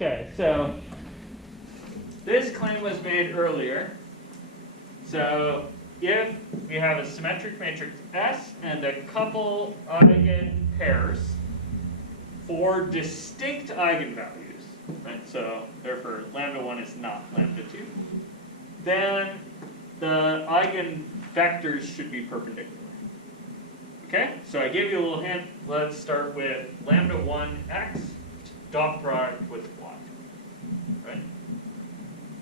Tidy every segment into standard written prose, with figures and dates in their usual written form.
Okay, so this claim was made earlier. So if we have a symmetric matrix S and a couple eigenpairs for distinct eigenvalues, right? So therefore lambda 1 is not lambda 2, then the eigenvectors should be perpendicular. Okay, so I gave you a little hint. Let's start with lambda 1 x dot product with y. Right?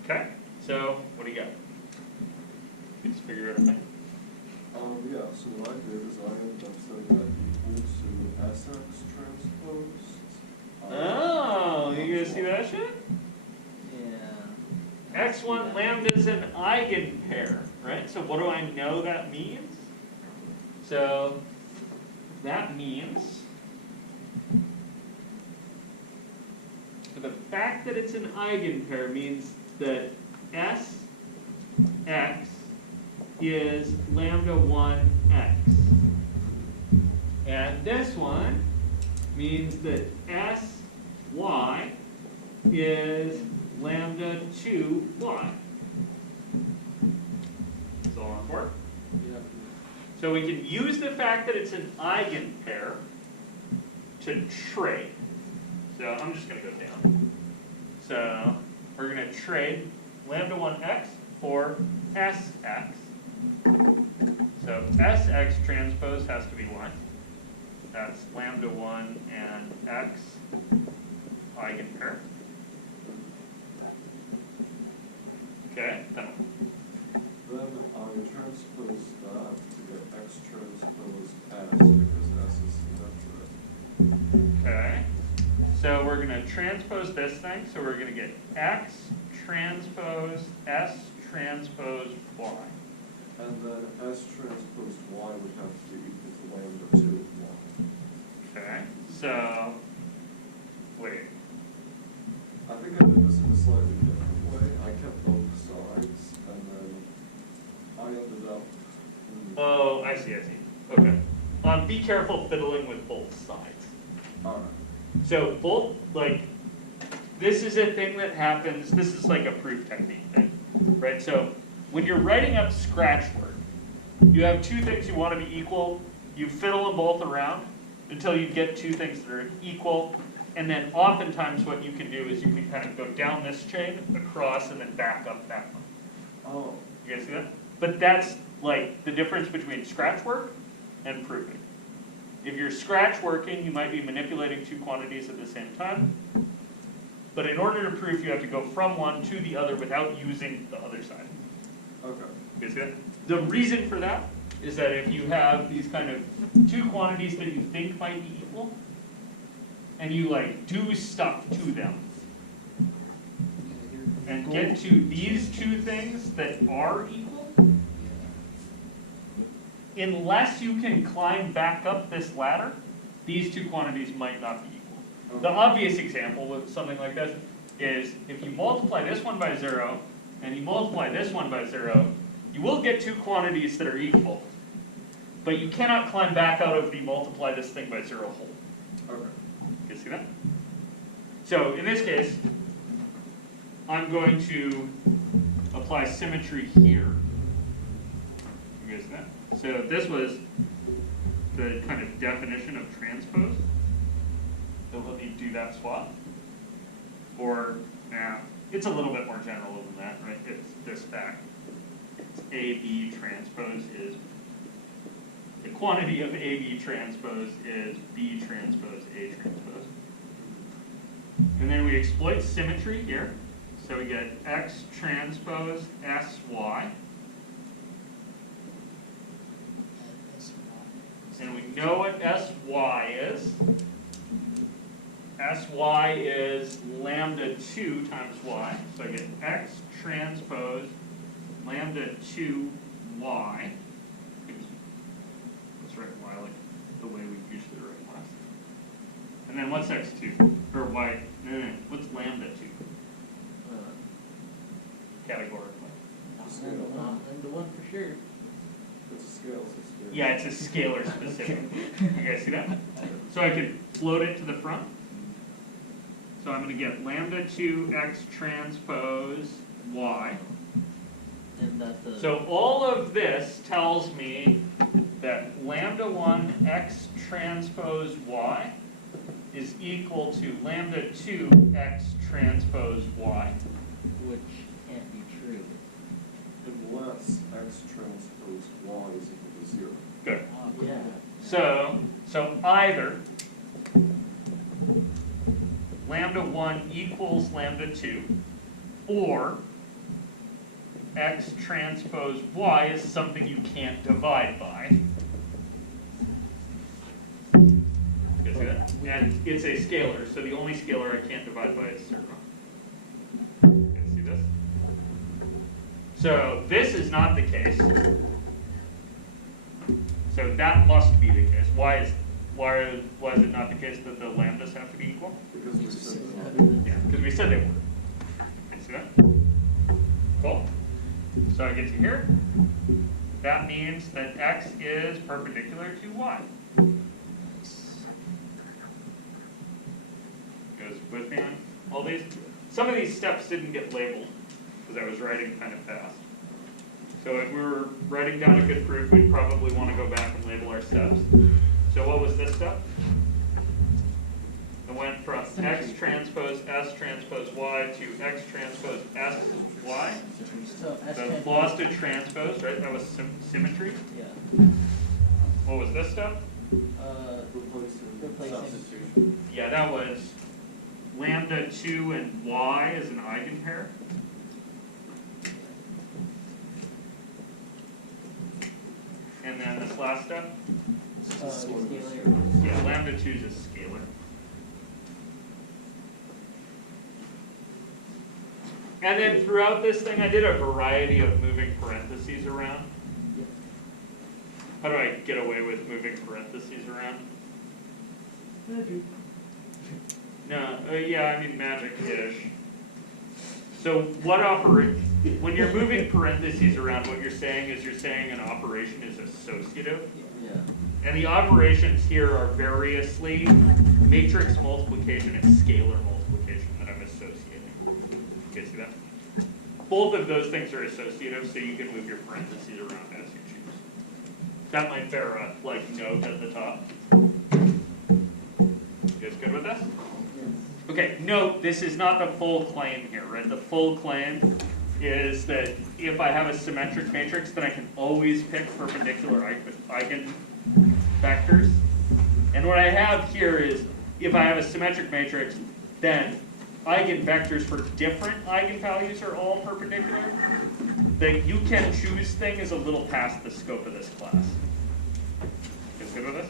Okay, so what do you got? You just figure out a thing. Yeah, so what I did is I ended up setting that equal to Sx transpose. Oh, you guys see that shit? Yeah. X1 lambda is an eigenpair, right? So what do I know that means? So that means the fact that it's an eigenpair means that Sx is lambda 1 x. And this one means that Sy is lambda 2y. That's all on board? Yep. So we can use the fact that it's an eigenpair to trade. So I'm just going to go down. So we're going to trade lambda 1x for Sx. So Sx transpose has to be 1. That's lambda 1 and x eigenpair. Okay, then Then I transpose that to get X transpose S because S is symmetric. okay. So we're going to transpose this thing. So we're going to get x transpose S transpose y. And then S transpose Y would have to be equal to lambda 2 Y. Okay. So wait. I think I did this in a slightly different way. I kept both sides, and then I ended up. Oh, I see. Okay. Be careful fiddling with both sides. All right. So both, like, this is a thing that happens. This is like a proof technique thing, right? So when you're writing up scratch work, you have two things you want to be equal. You fiddle them both around until you get two things that are equal. And then oftentimes what you can do is you can kind of go down this chain, across, and then back up that one. Oh. You guys see that? But that's like the difference between scratch work and proofing. If you're scratch working, you might be manipulating two quantities at the same time. But in order to proof, you have to go from one to the other without using the other side. Okay. You guys see that? The reason for that is that if you have these kind of two quantities that you think might be equal, and you like do stuff to them, and get to these two things that are equal, unless you can climb back up this ladder, these two quantities might not be equal. Okay. The obvious example with something like this is if you multiply this one by 0 and you multiply this one by 0, you will get two quantities that are equal, but you cannot climb back out of the multiply this thing by 0 hole. Okay. You see that? So in this case, I'm going to apply symmetry here. You guys see that? So this was the kind of definition of transpose. So let me do that swap. Or, it's a little bit more general than that, right? It's this fact. It's AB transpose is, the quantity of AB transpose is B transpose A transpose. And then we exploit symmetry here. So we get X transpose SY. And we know what SY is. SY is lambda 2 times y. So I get X transpose lambda 2y. Let's write y like the way we usually write last. And then what's X2? Or y? No. What's lambda 2? Categorically. Lambda 1 for sure. It's a scale. It's a scale. Yeah, it's a scalar specific. You guys see that? So I could float it to the front. So I'm going to get lambda 2 x transpose y. And that the. So all of this tells me that lambda 1 x transpose y is equal to lambda 2 x transpose y. Which can't be true. Unless x transpose y is equal to 0. Good. Yeah. So either lambda 1 equals lambda 2, or x transpose y is something you can't divide by. You see that? And it's a scalar, so the only scalar I can't divide by is 0. You see this? So this is not the case. So that must be the case. Why is it not the case that the lambdas have to be equal? Because we said Yeah, because we said they were. You see that? Cool. So I get to here. That means that x is perpendicular to y. Goes with me on all these. Some of these steps didn't get labeled because I was writing kind of fast. So if we were writing down a good proof, we'd probably want to go back and label our steps. So what was this step? It went from x transpose s transpose y to x transpose s y. So S So can't lost a transpose, right? That was symmetry. Yeah. What was this step? Replacing. substitution. Yeah, that was lambda 2 and y as an eigenpair. And then this last step? Scalar. Yeah, lambda 2 is a scalar. And then throughout this thing, I did a variety of moving parentheses around. Yeah. How do I get away with moving parentheses around? No, yeah, I mean magic-ish. So what when you're moving parentheses around, what you're saying is you're saying an operation is associative. Yeah. And the operations here are variously matrix multiplication and scalar multiplication that I'm associating. You guys see that? Both of those things are associative, so you can move your parentheses around as you choose. That might bear a note at the top. You guys good with this? Okay, note, this is not the full claim here, right? The full claim is that if I have a symmetric matrix, then I can always pick perpendicular eigenvectors. And what I have here is, if I have a symmetric matrix, then eigenvectors for different eigenvalues are all perpendicular. The you can choose thing is a little past the scope of this class. You guys good with this?